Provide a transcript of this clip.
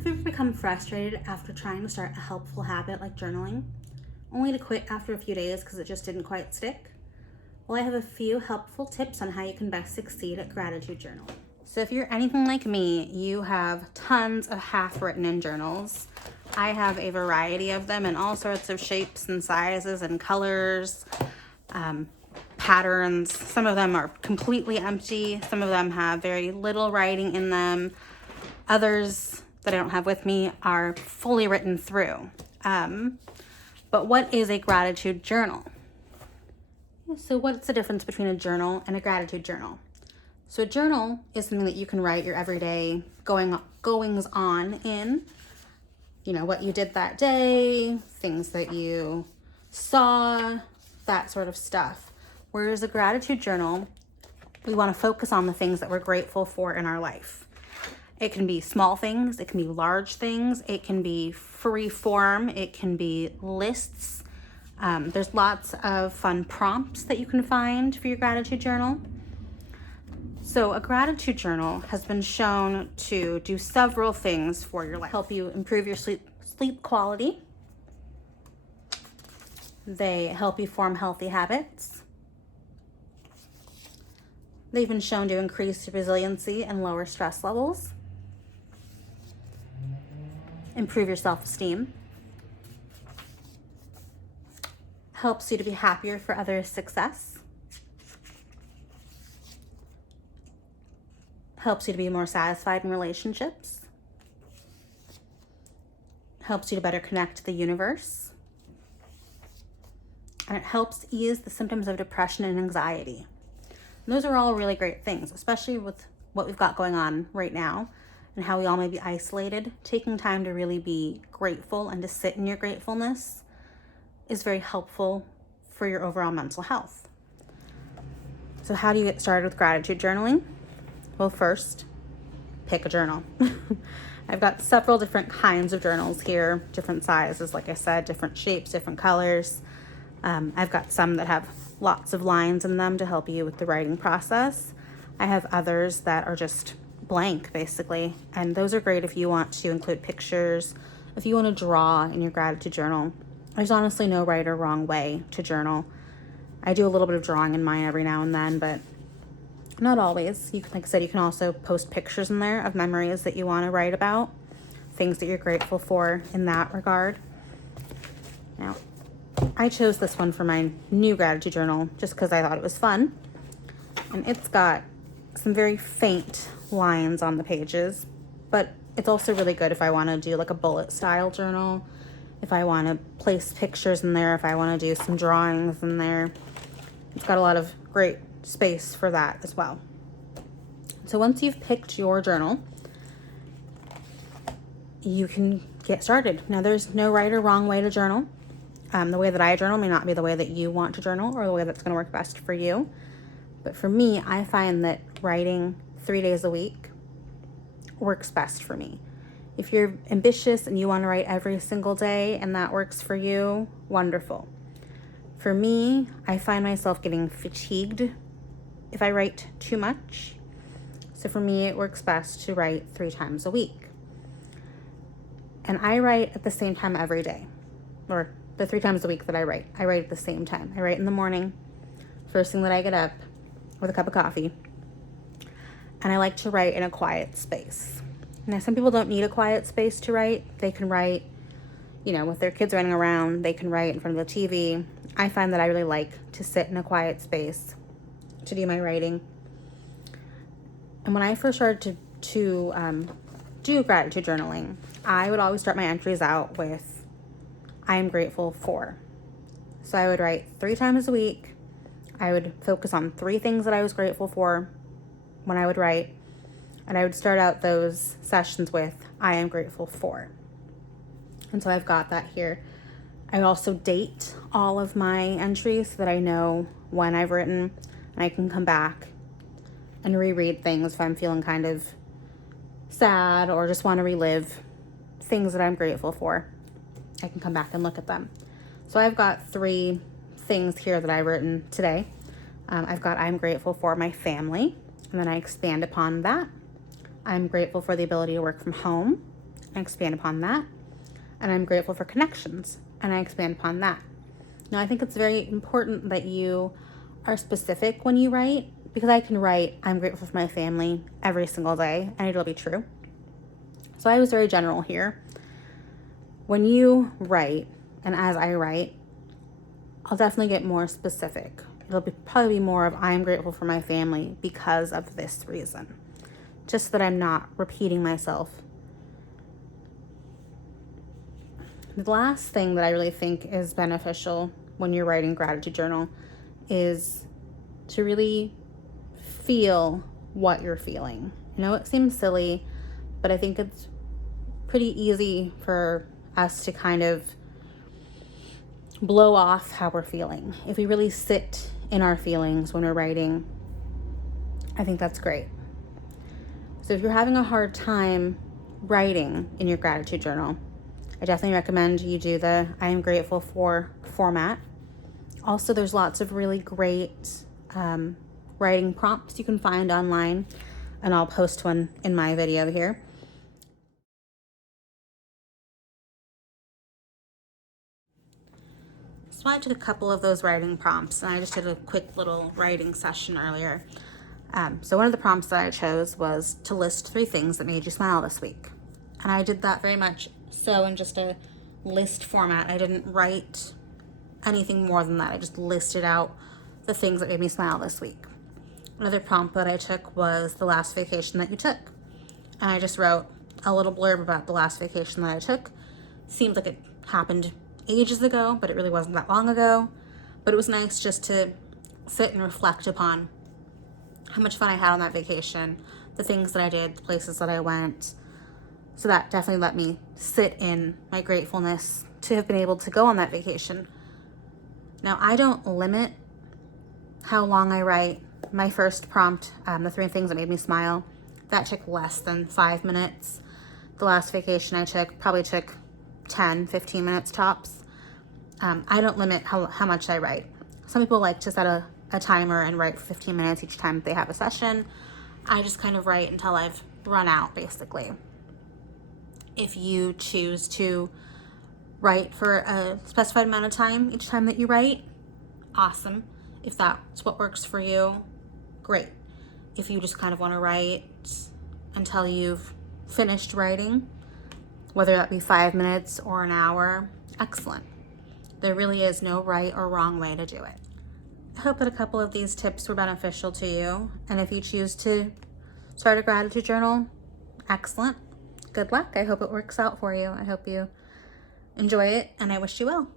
Have you ever become frustrated after trying to start a helpful habit like journaling, only to quit after a few days because it just didn't quite stick? Well, I have a few helpful tips on how you can best succeed at gratitude journaling. So if you're anything like me, you have tons of half-written in journals. I have a variety of them in all sorts of shapes and sizes and colors, patterns. Some of them are completely empty. Some of them have very little writing in them. Others that I don't have with me are fully written through. But what is a gratitude journal? So what's the difference between a journal and a gratitude journal? So a journal is something that you can write your everyday goings on in, what you did that day, things that you saw, that sort of stuff. Whereas a gratitude journal, we want to focus on the things that we're grateful for in our life. It can be small things, it can be large things, it can be free form, it can be lists. There's lots of fun prompts that you can find for your gratitude journal. So a gratitude journal has been shown to do several things for your life. Help you improve your sleep quality. They help you form healthy habits. They've been shown to increase your resiliency and lower stress levels. Improve your self-esteem. Helps you to be happier for others' success. Helps you to be more satisfied in relationships. Helps you to better connect to the universe. And it helps ease the symptoms of depression and anxiety. And those are all really great things, especially with what we've got going on right now and how we all may be isolated. Taking time to really be grateful and to sit in your gratefulness is very helpful for your overall mental health. So how do you get started with gratitude journaling? Well, first, pick a journal. I've got several different kinds of journals here, different sizes, like I said, different shapes, different colors. I've got some that have lots of lines in them to help you with the writing process. I have others that are just blank, basically, and those are great if you want to include pictures, if you want to draw in your gratitude journal. There's honestly no right or wrong way to journal. I do a little bit of drawing in mine every now and then, but not always. Like I said, you can also post pictures in there of memories that you want to write about, things that you're grateful for in that regard. Now, I chose this one for my new gratitude journal just because I thought it was fun. And it's got some very faint lines on the pages, but it's also really good if I want to do like a bullet style journal, if I want to place pictures in there, if I want to do some drawings in there. It's got a lot of great space for that as well. So once you've picked your journal, you can get started. Now, there's no right or wrong way to journal. The way that I journal may not be the way that you want to journal or the way that's going to work best for you. But for me, I find that writing 3 days a week works best for me. If you're ambitious and you want to write every single day and that works for you, wonderful. For me, I find myself getting fatigued if I write too much. So for me, it works best to write 3 times a week. And I write at the same time every day, or the 3 times a week that I write at the same time. I write in the morning, first thing that I get up with a cup of coffee. And I like to write in a quiet space. Now, some people don't need a quiet space to write. They can write, with their kids running around, they can write in front of the TV. I find that I really like to sit in a quiet space to do my writing. And when I first started to do gratitude journaling, I would always start my entries out with, I am grateful for. So I would write 3 times a week. I would focus on 3 things that I was grateful for when I would write. And I would start out those sessions with, I am grateful for. And so I've got that here. I also date all of my entries so that I know when I've written, and I can come back and reread things if I'm feeling kind of sad or just want to relive things that I'm grateful for. I can come back and look at them. So I've got 3 things here that I've written today. I've got, I'm grateful for my family, and then I expand upon that. I'm grateful for the ability to work from home. and expand upon that. And I'm grateful for connections, and I expand upon that. Now, I think it's very important that you are specific when you write, because I can write, I'm grateful for my family every single day, and it'll be true. So I was very general here. When you write, and as I write, I'll definitely get more specific. It'll probably be more of, I'm grateful for my family because of this reason. Just so that I'm not repeating myself. The last thing that I really think is beneficial when you're writing gratitude journal is to really feel what you're feeling. I know it seems silly, but I think it's pretty easy for us to kind of blow off how we're feeling. If we really sit in our feelings when we're writing, I think that's great. So if you're having a hard time writing in your gratitude journal, I definitely recommend you do the I am grateful for format. Also, there's lots of really great writing prompts you can find online, and I'll post one in my video here. So I took a couple of those writing prompts, and I just did a quick little writing session earlier. So one of the prompts that I chose was to list 3 things that made you smile this week. And I did that very much so in just a list format. I didn't write anything more than that. I just listed out the things that made me smile this week. Another prompt that I took was the last vacation that you took. And I just wrote a little blurb about the last vacation that I took. Seems like it happened ages ago, but it really wasn't that long ago. But it was nice just to sit and reflect upon how much fun I had on that vacation, the things that I did, the places that I went. So that definitely let me sit in my gratefulness to have been able to go on that vacation. Now, I don't limit how long I write. My first prompt, the 3 things that made me smile, that took less than 5 minutes. The last vacation I took probably took 10, 15 minutes tops. I don't limit how much I write. Some people like to set a timer and write for 15 minutes each time they have a session. I just kind of write until I've run out, basically. If you choose to write for a specified amount of time each time that you write, awesome. If that's what works for you, great. If you just kind of want to write until you've finished writing, whether that be 5 minutes or an hour, excellent. There really is no right or wrong way to do it. I hope that a couple of these tips were beneficial to you. And if you choose to start a gratitude journal, excellent. Good luck. I hope it works out for you. I hope you enjoy it, and I wish you well.